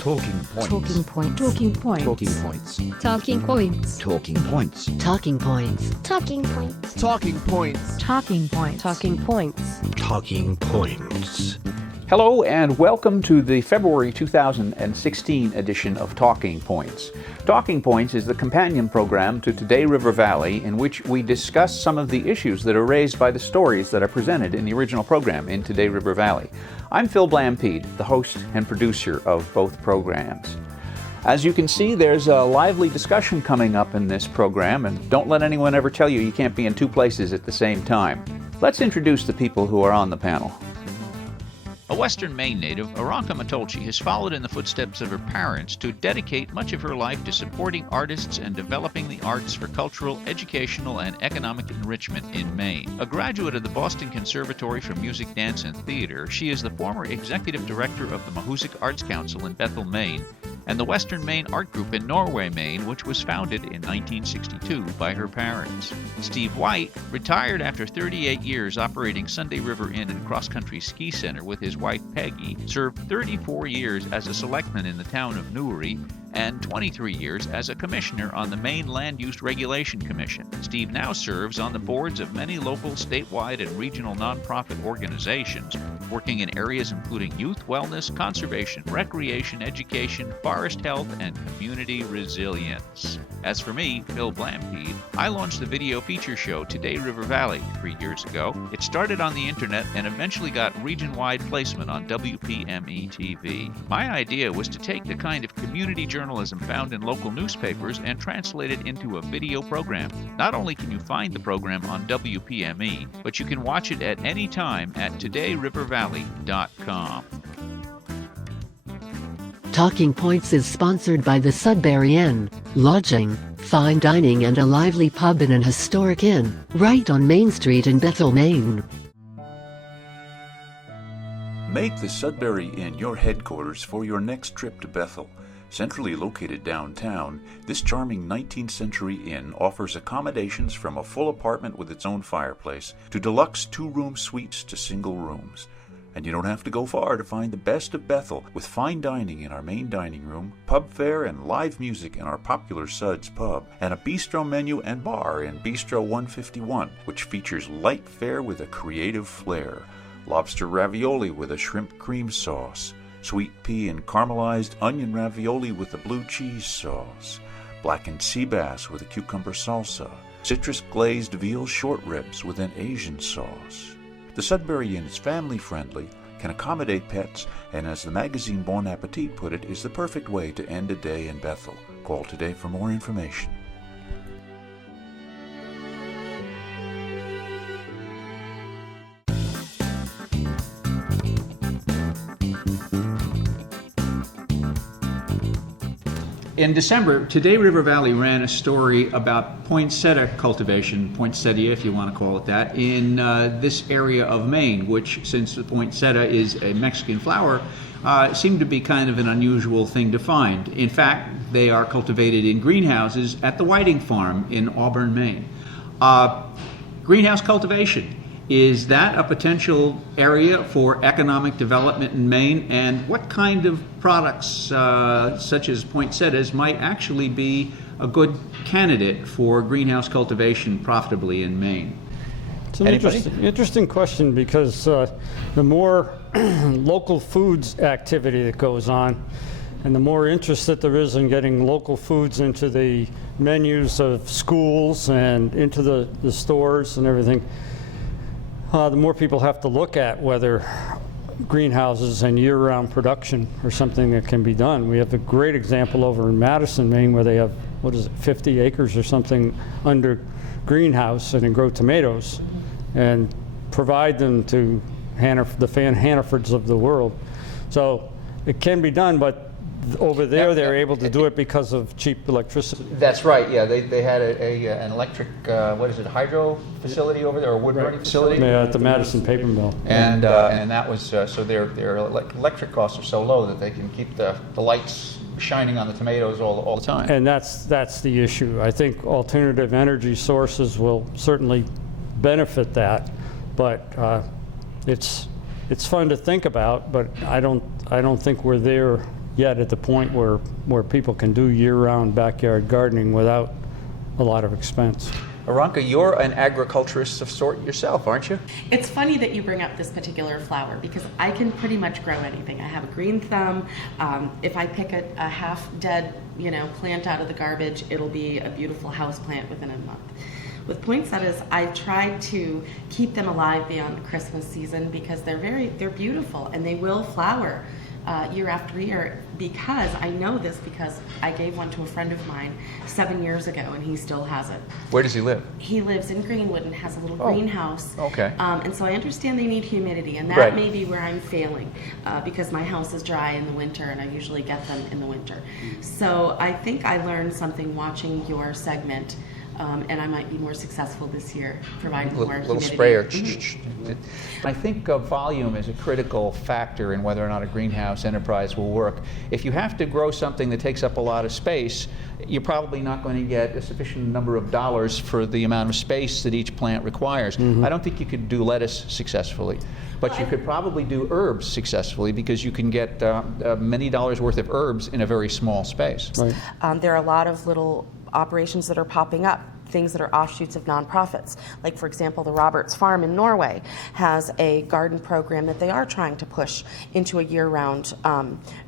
Talking points. Talking points. Talking points. Talking points. Talking points. Talking points. Talking points. Talking points. Talking points. Talking points. Talking points. Talking points. Hello and welcome to the February 2016 edition of Talking Points. Talking Points is the companion program to Today River Valley, in which we discuss some of the issues that are raised by the stories that are presented in the original program in Today River Valley. I'm Phil Blampede, the host and producer of both programs. As you can see, there's a lively discussion coming up in this program, and don't let anyone ever tell you you can't be in two places at the same time. Let's introduce the people who are on the panel. A Western Maine native, Aranka Matolchi has followed in the footsteps of her parents to dedicate much of her life to supporting artists and developing the arts for cultural, educational, and economic enrichment in Maine. A graduate of the Boston Conservatory for Music, Dance, and Theater, she is the former executive director of the Mahoosic Arts Council in Bethel, Maine, and the Western Maine Art Group in Norway, Maine, which was founded in 1962 by her parents. Steve White retired after 38 years operating Sunday River Inn and Cross Country Ski Center with his wife Peggy, served 34 years as a selectman in the town of Newry, and 23 years as a commissioner on the Maine Land Use Regulation Commission. Steve now serves on the boards of many local, statewide, and regional nonprofit organizations, working in areas including youth wellness, conservation, recreation, education, forest health, and community resilience. As for me, Phil Blampede, I launched the video feature show Today River Valley 3 years ago. It started on the internet and eventually got region-wide placement on WPME TV. My idea was to take the kind of community journalism found in local newspapers and translate it into a video program. Not only can you find the program on WPME, but you can watch it at any time at todayrivervalley.com. Talking Points is sponsored by the Sudbury Inn, lodging, fine dining, and a lively pub in an historic inn, right on Main Street in Bethel, Maine. Make the Sudbury Inn your headquarters for your next trip to Bethel. Centrally located downtown, this charming 19th century inn offers accommodations from a full apartment with its own fireplace to deluxe two-room suites to single rooms. And you don't have to go far to find the best of Bethel, with fine dining in our main dining room, pub fare and live music in our popular Suds pub, and a bistro menu and bar in Bistro 151, which features light fare with a creative flair, lobster ravioli with a shrimp cream sauce, sweet pea and caramelized onion ravioli with a blue cheese sauce, blackened sea bass with a cucumber salsa, citrus glazed veal short ribs with an Asian sauce. The Sudbury Inn is family-friendly, can accommodate pets, and as the magazine Bon Appetit put it, is the perfect way to end a day in Bethel. Call today for more information. In December, Today River Valley ran a story about poinsettia cultivation, poinsettia if you want to call it that, in this area of Maine, which, since the poinsettia is a Mexican flower, seemed to be kind of an unusual thing to find. In fact, they are cultivated in greenhouses at the Whiting Farm in Auburn, Maine. Greenhouse cultivation. Is that a potential area for economic development in Maine? And what kind of products, such as poinsettias, might actually be a good candidate for greenhouse cultivation profitably in Maine? It's an interesting question, because the more local foods activity that goes on, and the more interest that there is in getting local foods into the menus of schools and into the stores and everything, the more people have to look at whether greenhouses and year-round production are something that can be done. We have a great example over in Madison, Maine, where they have, 50 acres or something under greenhouse, and they grow tomatoes and provide them to the Hannafords of the world. So it can be done, but over there they're able to do it because of cheap electricity. That's right, yeah. They had an electric, hydro facility over there, or wood burning facility? Yeah, at the Madison paper mill. And that was, so their electric costs are so low that they can keep the lights shining on the tomatoes all the time. And that's the issue. I think alternative energy sources will certainly benefit that, but it's fun to think about, but I don't think we're there yet at the point where people can do year-round backyard gardening without a lot of expense. Aranka, you're an agriculturist of sort yourself, aren't you? It's funny that you bring up this particular flower because I can pretty much grow anything. I have a green thumb. If I pick a half-dead, plant out of the garbage, it'll be a beautiful house plant within a month. With poinsettias, I try to keep them alive beyond Christmas season because they're beautiful and they will flower year after year. Because I know this because I gave one to a friend of mine 7 years ago and he still has it. Where does he live? He lives in Greenwood and has a little greenhouse. Okay. And so I understand they need humidity, and that Right. may be where I'm failing because my house is dry in the winter and I usually get them in the winter. So I think I learned something watching your segment. And I might be more successful this year, providing more Little humidity. sprayer. Mhm. I think volume is a critical factor in whether or not a greenhouse enterprise will work. If you have to grow something that takes up a lot of space, you're probably not going to get a sufficient number of dollars for the amount of space that each plant requires. I don't think you could do lettuce successfully, but you could probably do herbs successfully because you can get many dollars worth of herbs in a very small space. Right. There are a lot of little operations that are popping up, things that are offshoots of nonprofits. Like, for example, the Roberts Farm in Norway has a garden program that they are trying to push into a year-round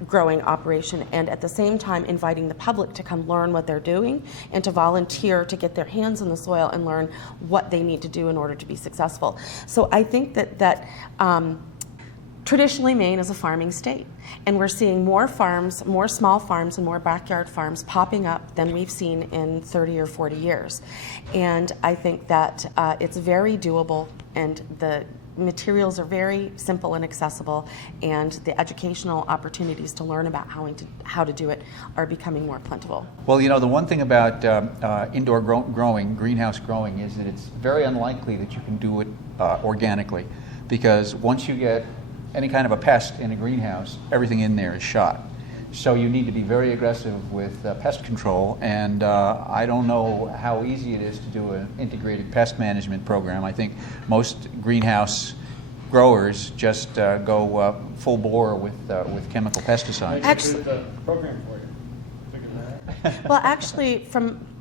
growing operation, and at the same time inviting the public to come learn what they're doing and to volunteer to get their hands in the soil and learn what they need to do in order to be successful. So I think that traditionally, Maine is a farming state, and we're seeing more farms, more small farms and more backyard farms popping up than we've seen in 30 or 40 years. And I think that it's very doable, and the materials are very simple and accessible, and the educational opportunities to learn about how to do it are becoming more plentiful. Well, the one thing about indoor growing, greenhouse growing, is that it's very unlikely that you can do it organically, because once you get any kind of a pest in a greenhouse, everything in there is shot. So you need to be very aggressive with pest control, and I don't know how easy it is to do an integrated pest management program. I think most greenhouse growers just go full bore with chemical pesticides. Actually, program for you. Figure that out. well, actually,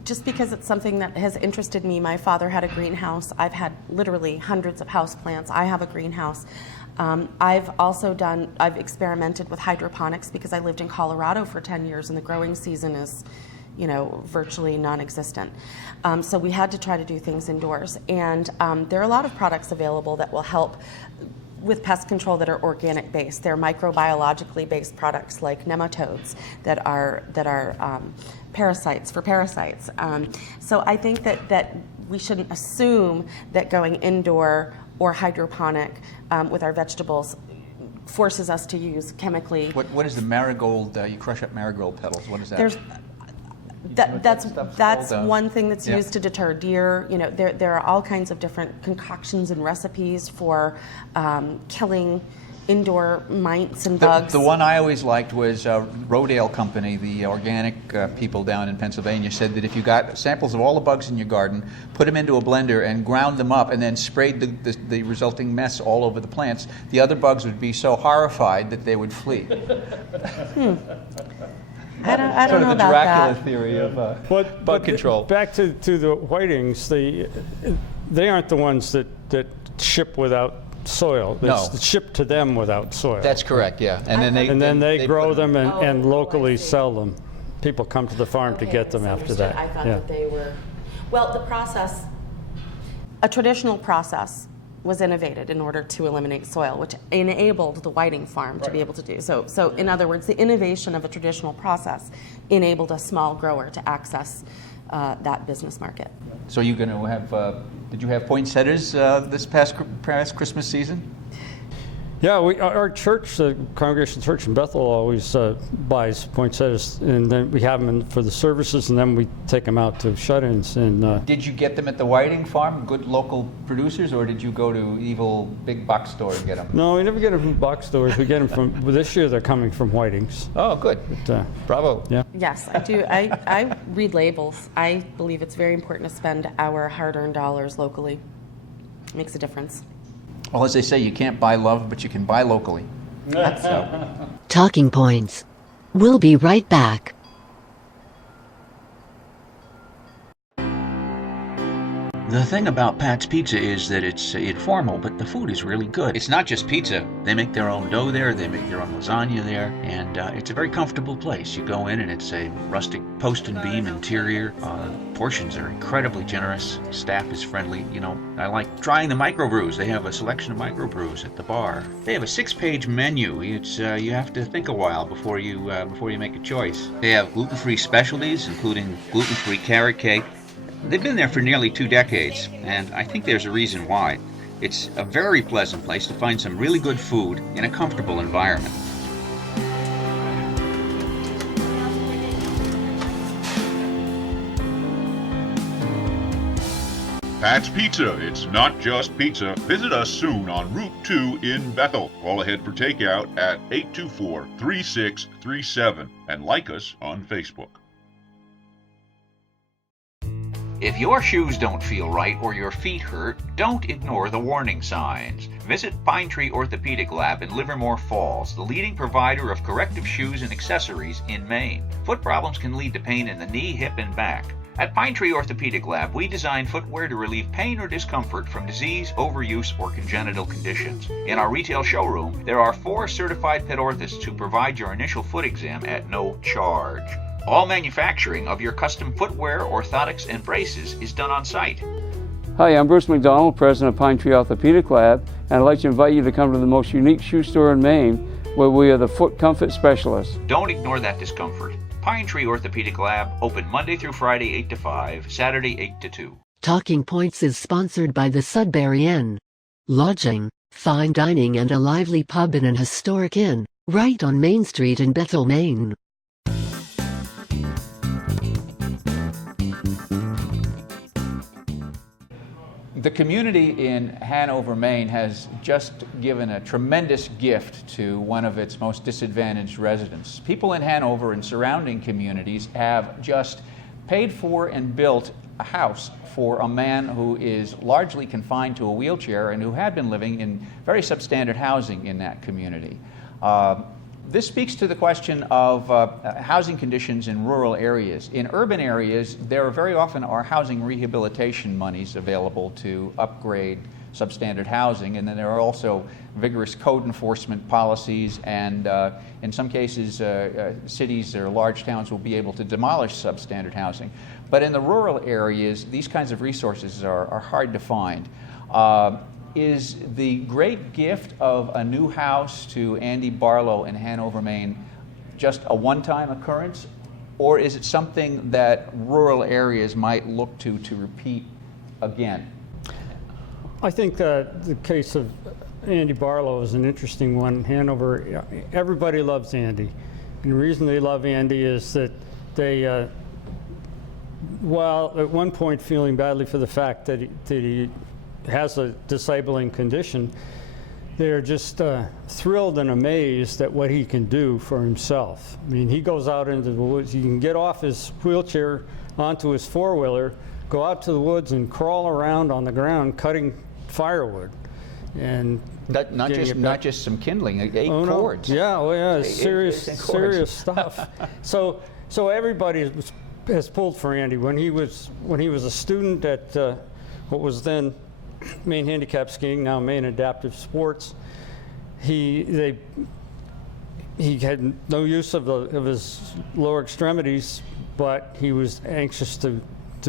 just because it's something that has interested me, my father had a greenhouse. I've had literally hundreds of houseplants. I have a greenhouse. I've experimented with hydroponics because I lived in Colorado for 10 years and the growing season is, virtually non-existent. So we had to try to do things indoors. And there are a lot of products available that will help with pest control that are organic based. They're microbiologically based products like nematodes that are parasites for parasites. So I think that we shouldn't assume that going indoor or hydroponic with our vegetables forces us to use chemically. What is the marigold? You crush up marigold petals. What is that? That's one thing that's Yeah. used to deter deer. There are all kinds of different concoctions and recipes for killing indoor mites and bugs. The one I always liked was Rodale Company, the organic people down in Pennsylvania, said that if you got samples of all the bugs in your garden, put them into a blender and ground them up and then sprayed the resulting mess all over the plants, the other bugs would be so horrified that they would flee. I don't know Sort of the about Dracula that. theory of But bug control. Back to the whitings, they aren't the ones that ship without soil. No. It's shipped to them without soil. That's correct, yeah. And then they grow put them and Oh, locally I see. sell them. People come to the farm to get them after that. I thought Yeah. that they were. Well, the process, a traditional process, was innovated in order to eliminate soil, which enabled the whiting farm to be able to do so. So, in other words, the innovation of a traditional process enabled a small grower to access that business market. So you're going to have, did you have poinsettias this past Christmas season? Yeah, our church, the Congregational Church in Bethel, always buys poinsettias, and then we have them for the services, and then we take them out to shut-ins. And Did you get them at the Whiting Farm, good local producers, or did you go to evil big box store and get them? no, we never get them from box stores. We get them from. Well, this year they're coming from Whitings. Oh, good. But, Bravo. yeah. Yes, I do. I read labels. I believe it's very important to spend our hard-earned dollars locally. It makes a difference. Well, as they say, you can't buy love, but you can buy locally. Talking points. We'll be right back. The thing about Pat's Pizza is that it's informal, but the food is really good. It's not just pizza. They make their own dough there, they make their own lasagna there, and it's a very comfortable place. You go in and it's a rustic post and beam interior. Portions are incredibly generous. Staff is friendly. You know, I like trying the microbrews. They have a selection of microbrews at the bar. They have a 6-page menu. It's you have to think a while before you make a choice. They have gluten-free specialties, including gluten-free carrot cake. They've been there for nearly 2 decades, and I think there's a reason why. It's a very pleasant place to find some really good food in a comfortable environment. Pat's Pizza, it's not just pizza. Visit us soon on Route 2 in Bethel. Call ahead for takeout at 824-3637 and like us on Facebook. If your shoes don't feel right or your feet hurt, don't ignore the warning signs. Visit Pine Tree Orthopedic Lab in Livermore Falls, the leading provider of corrective shoes and accessories in Maine. Foot problems can lead to pain in the knee, hip, and back. At Pine Tree Orthopedic Lab, we design footwear to relieve pain or discomfort from disease, overuse, or congenital conditions. In our retail showroom, there are 4 certified pet orthotists who provide your initial foot exam at no charge. All manufacturing of your custom footwear, orthotics, and braces is done on site. Hi, I'm Bruce McDonald, president of Pine Tree Orthopedic Lab, and I'd like to invite you to come to the most unique shoe store in Maine, where we are the foot comfort specialists. Don't ignore that discomfort. Pine Tree Orthopedic Lab, open Monday through Friday 8 to 5, Saturday 8 to 2. Talking Points is sponsored by the Sudbury Inn. Lodging, fine dining and a lively pub in an historic inn, right on Main Street in Bethel, Maine. The community in Hanover, Maine has just given a tremendous gift to one of its most disadvantaged residents. People in Hanover and surrounding communities have just paid for and built a house for a man who is largely confined to a wheelchair and who had been living in very substandard housing in that community. This speaks to the question of housing conditions in rural areas. In urban areas, there very often are housing rehabilitation monies available to upgrade substandard housing, and then there are also vigorous code enforcement policies, and in some cases, cities or large towns will be able to demolish substandard housing. But in the rural areas, these kinds of resources are hard to find. Is the great gift of a new house to Andy Barlow in Hanover, Maine, just a one-time occurrence, or is it something that rural areas might look to repeat again? I think that the case of Andy Barlow is an interesting one. Hanover, everybody loves Andy. And the reason they love Andy is that they, while at one point feeling badly for the fact that he has a disabling condition, they're just thrilled and amazed at what he can do for himself. I mean, he goes out into the woods. He can get off his wheelchair onto his four-wheeler, go out to the woods and crawl around on the ground cutting firewood. And not just some kindling, 8 cords. No. Yeah, well, yeah, serious stuff. So everybody has pulled for Andy. When he was a student at what was then Maine Handicap Skiing, now Maine Adaptive Sports, he had no use of his lower extremities, but he was anxious to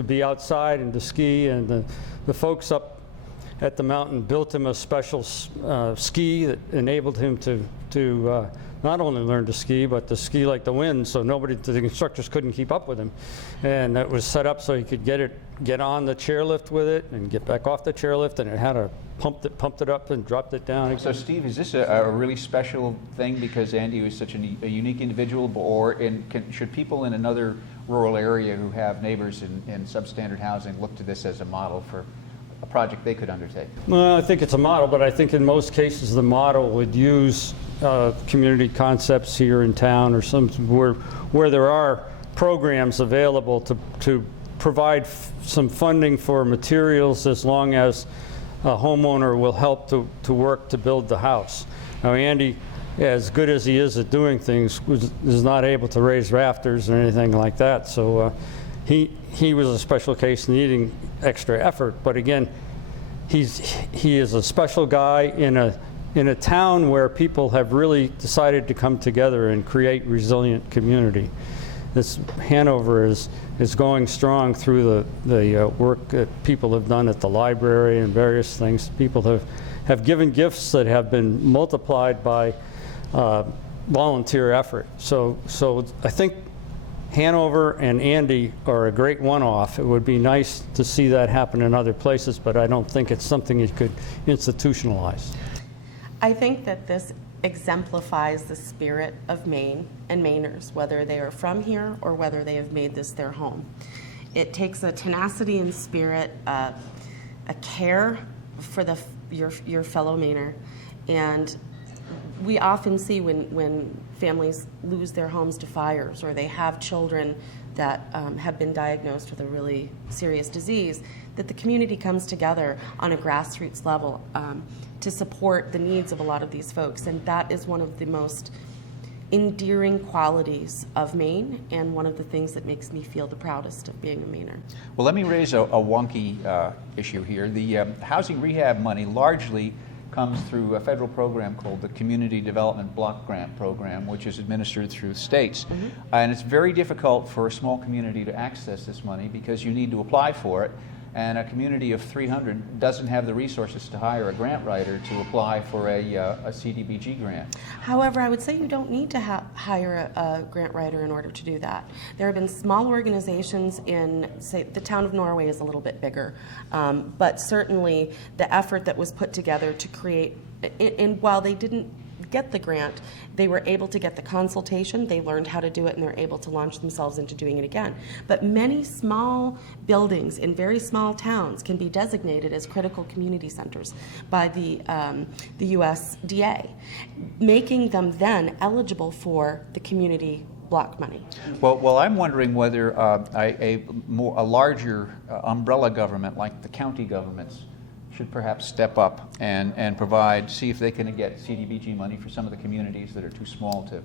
be outside and to ski, and the folks up at the mountain built him a special ski that enabled him to not only learn to ski, but to ski like the wind, so the instructors couldn't keep up with him. And it was set up so he could get on the chairlift with it and get back off the chairlift, and it had a pumped it up and dropped it down. So Steve, is this a really special thing because Andy was such a unique individual, or should people in another rural area who have neighbors in substandard housing look to this as a model for a project they could undertake? Well, I think it's a model, but I think in most cases the model would use community concepts here in town, or some where there are programs available to provide some funding for materials, as long as a homeowner will help to work to build the house. Now, Andy as good as he is at doing things, is not able to raise rafters or anything like that. So he was a special case needing extra effort. But again, he is a special guy in a town where people have really decided to come together and create resilient community. This Hanover is going strong through the work that people have done at the library and various things. People have given gifts that have been multiplied by volunteer effort. So I think Hanover and Andy are a great one-off. It would be nice to see that happen in other places, but I don't think it's something you could institutionalize. I think that this exemplifies the spirit of Maine and Mainers, whether they are from here or whether they have made this their home. It takes a tenacity and spirit, a care for your fellow Mainer, and we often see when families lose their homes to fires or they have children that have been diagnosed with a really serious disease, that the community comes together on a grassroots level to support the needs of a lot of these folks. And that is one of the most endearing qualities of Maine and one of the things that makes me feel the proudest of being a Mainer. Well, let me raise a wonky issue here. The housing rehab money largely comes through a federal program called the Community Development Block Grant Program, which is administered through states. And it's very difficult for a small community to access this money because you need to apply for it. And a community of 300 doesn't have the resources to hire a grant writer to apply for a CDBG grant. However, I would say you don't need to hire a grant writer in order to do that. There have been small organizations in, say, the town of Norway is a little bit bigger, but certainly the effort that was put together to create, and while they didn't get the grant, they were able to get the consultation, they learned how to do it, and they're able to launch themselves into doing it again. But many small buildings in very small towns can be designated as critical community centers by the USDA, making them then eligible for the community block money. Well, I'm wondering whether a larger umbrella government like the county governments should perhaps step up and provide, see if they can get CDBG money for some of the communities that are too small to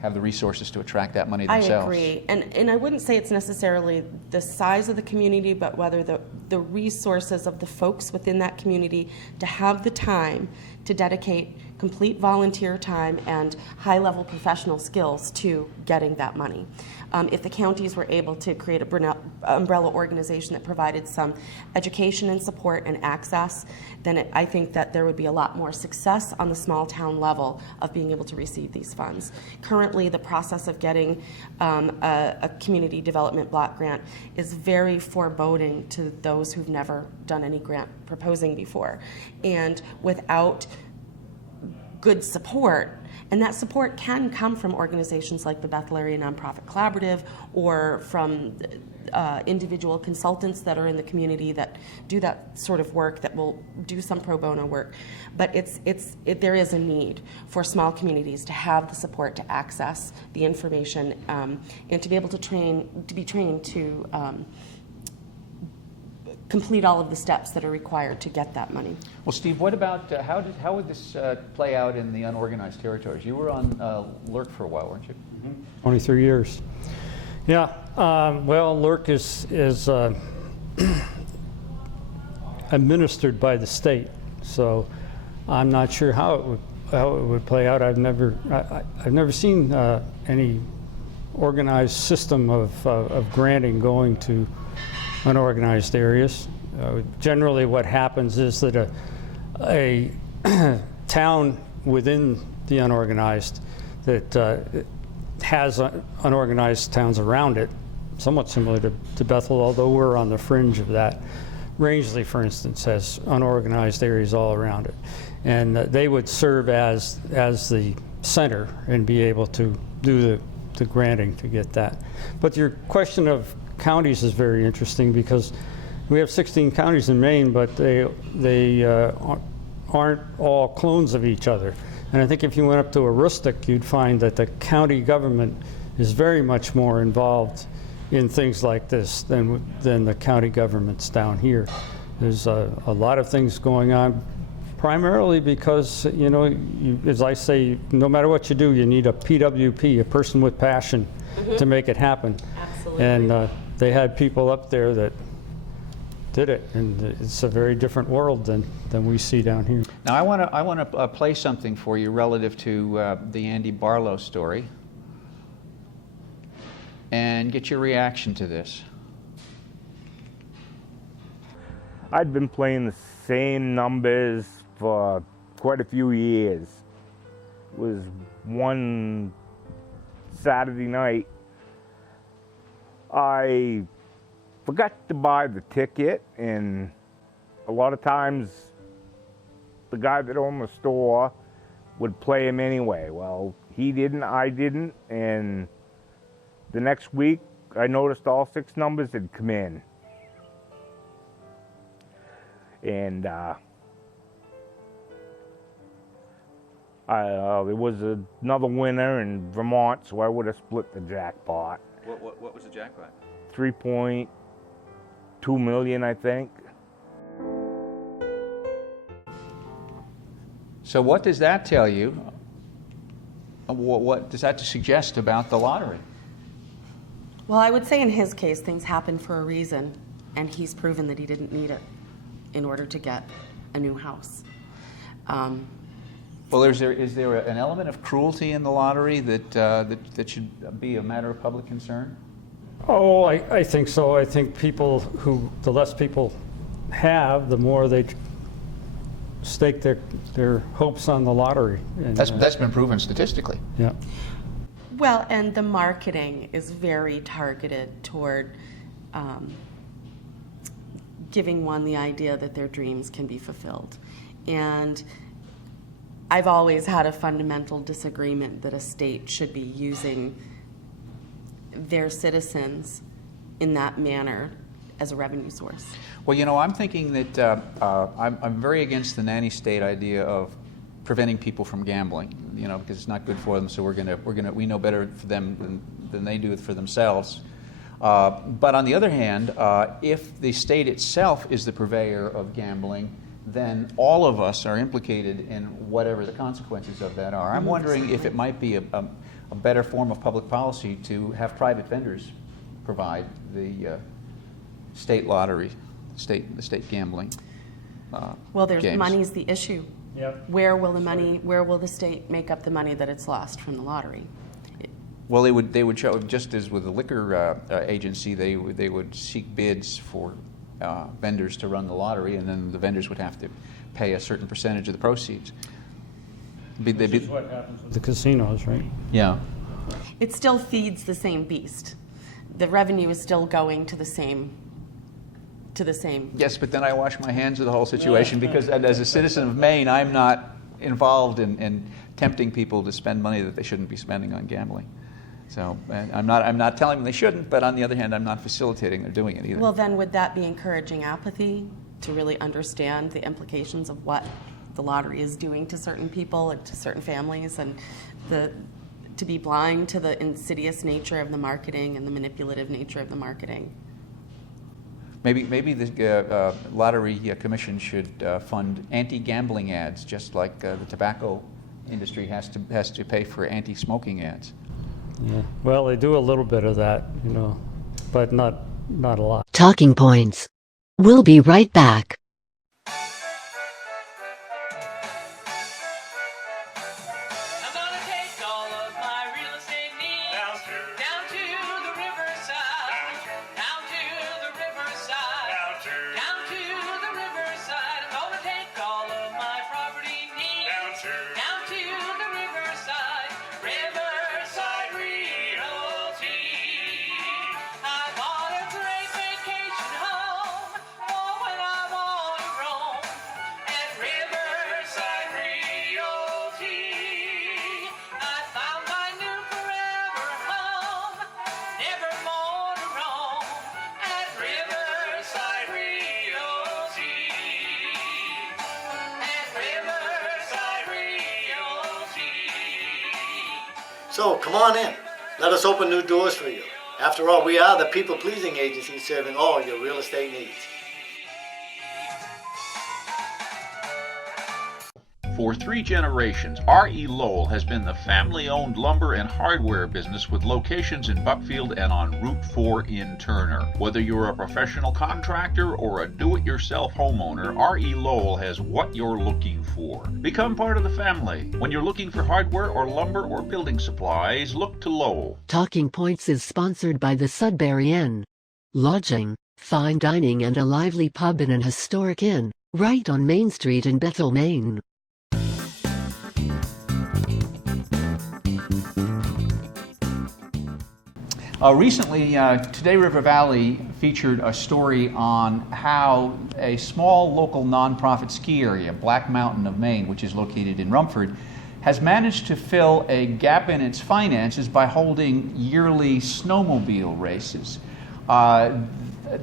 have the resources to attract that money themselves. I agree, and I wouldn't say it's necessarily the size of the community, but whether the resources of the folks within that community to have the time to dedicate complete volunteer time and high-level professional skills to getting that money. If the counties were able to create an umbrella organization that provided some education and support and access, then I think that there would be a lot more success on the small town level of being able to receive these funds. Currently, the process of getting a community development block grant is very foreboding to those who've never done any grant proposing before. And without good support, and that support can come from organizations like the Bethel Area Nonprofit Collaborative or from individual consultants that are in the community that do that sort of work, that will do some pro bono work. But there is a need for small communities to have the support to access the information and to be able to be trained to complete all of the steps that are required to get that money. Well, Steve, what about how would this play out in the unorganized territories? You were on LERC for a while, weren't you? 23 years. Yeah. Well, LERC is administered by the state, so I'm not sure how it would play out. I've never seen any organized system of granting going to unorganized areas. Generally what happens is that a town within the unorganized that has unorganized towns around it, somewhat similar to Bethel, although we're on the fringe of that. Rangeley, for instance, has unorganized areas all around it. And they would serve as the center and be able to do the granting to get that. But your question of counties is very interesting because we have 16 counties in Maine, but they aren't all clones of each other. And I think if you went up to Aroostook, you'd find that the county government is very much more involved in things like this than the county governments down here. There's a lot of things going on Primarily because, you know, as I say, no matter what you do, you need a PWP, a person with passion, to make it happen. Absolutely. And they had people up there that did it, and it's a very different world than we see down here. Now I want to play something for you relative to the Andy Barlow story, and get your reaction to this. I'd been playing the same numbers for quite a few years. It was one Saturday night, I forgot to buy the ticket, and a lot of times the guy that owned the store would play him anyway. Well, he didn't, I didn't, and the next week I noticed all 6 numbers had come in. And there was another winner in Vermont, so I would have split the jackpot. What was the jackpot? 3.2 million, I think. So what does that tell you? What does that suggest about the lottery? Well, I would say in his case, things happen for a reason, and he's proven that he didn't need it in order to get a new house. Well, is there an element of cruelty in the lottery that should be a matter of public concern? Oh, I think so. I think the less people have, the more they stake their hopes on the lottery. And, That's been proven statistically. Yeah. Well, and the marketing is very targeted toward giving one the idea that their dreams can be fulfilled. And I've always had a fundamental disagreement that a state should be using their citizens in that manner as a revenue source. Well, you know, I'm thinking that I'm very against the nanny state idea of preventing people from gambling, you know, because it's not good for them. So we know better for them than they do for themselves. But on the other hand, if the state itself is the purveyor of gambling, then all of us are implicated in whatever the consequences of that are. I'm wondering if it might be a better form of public policy to have private vendors provide the state lottery, the state gambling. Well, games. Money's the issue. Yep. Where will the state make up the money that it's lost from the lottery? Well, they would show, just as with the liquor agency, they would seek bids for vendors to run the lottery, and then the vendors would have to pay a certain percentage of the proceeds. Which is what happens with the casinos, right? Yeah. It still feeds the same beast. The revenue is still going to the same. Yes, but then I wash my hands of the whole situation because as a citizen of Maine, I'm not involved in tempting people to spend money that they shouldn't be spending on gambling. So I'm not telling them they shouldn't, but on the other hand, I'm not facilitating their doing it either. Well, then would that be encouraging apathy to really understand the implications of what the lottery is doing to certain people and to certain families, and to be blind to the insidious nature of the marketing and the manipulative nature of the marketing? Maybe the Lottery Commission should fund anti-gambling ads, just like the tobacco industry has to pay for anti-smoking ads. Yeah. Well, they do a little bit of that, you know, but not a lot. Talking Points. We'll be right back. I'm gonna take all of my real estate needs down to the riverside, down to the riverside, down to the riverside. I'm gonna take all of my property needs down to the riverside, Riverside Realty. I bought a great vacation home for when I want to roam at Riverside Realty. I found my new forever home, never more to roam at Riverside Realty. At Riverside Realty. So come on in. Let us open new doors for you. After all, we are the people-pleasing agency serving all your real estate needs. For 3 generations, R.E. Lowell has been the family-owned lumber and hardware business with locations in Buckfield and on Route 4 in Turner. Whether you're a professional contractor or a do-it-yourself homeowner, R.E. Lowell has what you're looking for. Become part of the family. When you're looking for hardware or lumber or building supplies, look to Lowell. Talking Points is sponsored by the Sudbury Inn. Lodging, fine dining and a lively pub in an historic inn, right on Main Street in Bethel, Maine. Recently, Today River Valley featured a story on how a small local nonprofit ski area, Black Mountain of Maine, which is located in Rumford, has managed to fill a gap in its finances by holding yearly snowmobile races.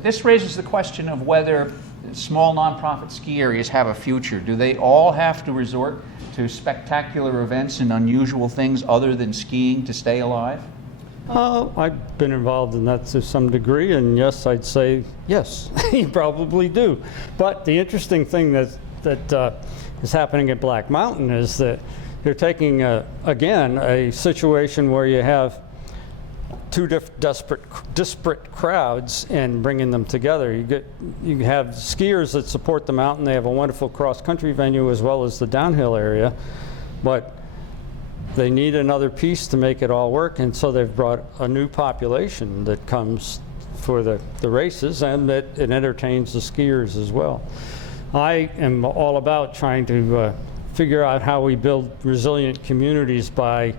This raises the question of whether small nonprofit ski areas have a future. Do they all have to resort to spectacular events and unusual things other than skiing to stay alive? I've been involved in that to some degree, and yes, I'd say yes, you probably do. But the interesting thing that is happening at Black Mountain is that they're taking, again, a situation where you have two disparate crowds and bringing them together. You have skiers that support the mountain. They have a wonderful cross-country venue as well as the downhill area, but they need another piece to make it all work, and so they've brought a new population that comes for the races, and that it entertains the skiers as well. I am all about trying to figure out how we build resilient communities by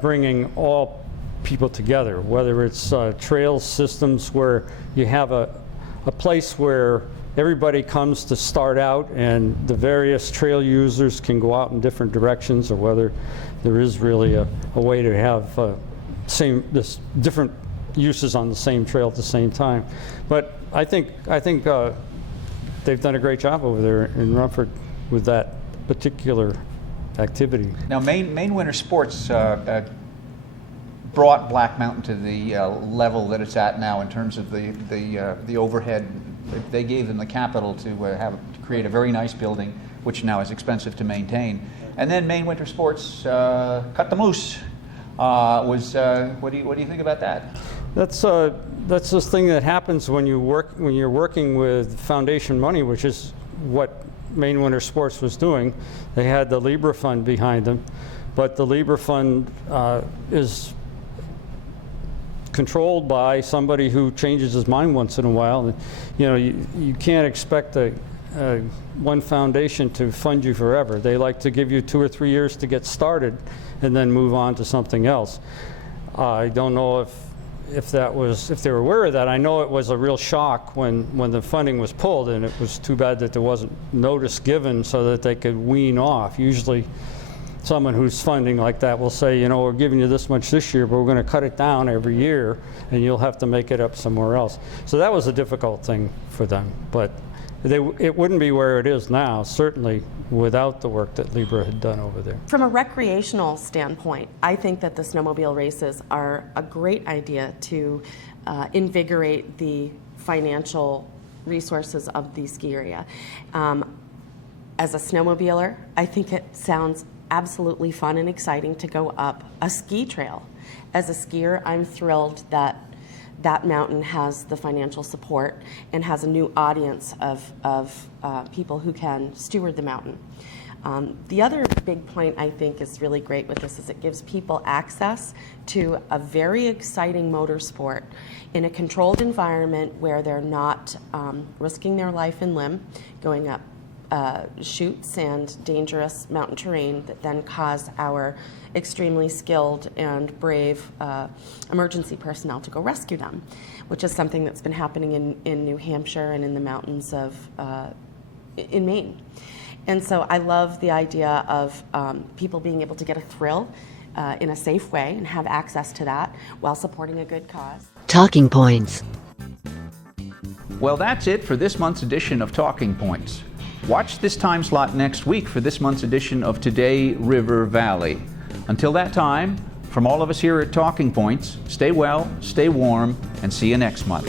bringing all people together, whether it's trail systems where you have a place where everybody comes to start out and the various trail users can go out in different directions, or whether there is really a way to have different uses on the same trail at the same time. But I think they've done a great job over there in Rumford with that particular activity. Now, Maine Winter Sports brought Black Mountain to the level that it's at now in terms of the overhead. They gave them the capital to create a very nice building, which now is expensive to maintain. And then Maine Winter Sports cut the moose. What do you think about that? That's this thing that happens when you're working with foundation money, which is what Maine Winter Sports was doing. They had the Libra Fund behind them, but the Libra Fund is controlled by somebody who changes his mind once in a while. You know, you can't expect one foundation to fund you forever. They like to give you 2 or 3 years to get started and then move on to something else. I don't know if they were aware of that. I know it was a real shock when the funding was pulled, and it was too bad that there wasn't notice given so that they could wean off. Usually someone who's funding like that will say, you know, we're giving you this much this year, but we're going to cut it down every year, and you'll have to make it up somewhere else. So that was a difficult thing for them, but it wouldn't be where it is now, certainly without the work that Libra had done over there. From a recreational standpoint, I think that the snowmobile races are a great idea to invigorate the financial resources of the ski area. As a snowmobiler, I think it sounds absolutely fun and exciting to go up a ski trail. As a skier, I'm thrilled that that mountain has the financial support and has a new audience of people who can steward the mountain. The other big point I think is really great with this is it gives people access to a very exciting motorsport in a controlled environment where they're not risking their life and limb going up chutes and dangerous mountain terrain that then cause our extremely skilled and brave emergency personnel to go rescue them, which is something that's been happening in New Hampshire and in the mountains in Maine. And so I love the idea of people being able to get a thrill in a safe way and have access to that while supporting a good cause. Talking Points. Well, that's it for this month's edition of Talking Points. Watch this time slot next week for this month's edition of Today River Valley. Until that time, from all of us here at Talking Points, stay well, stay warm, and see you next month.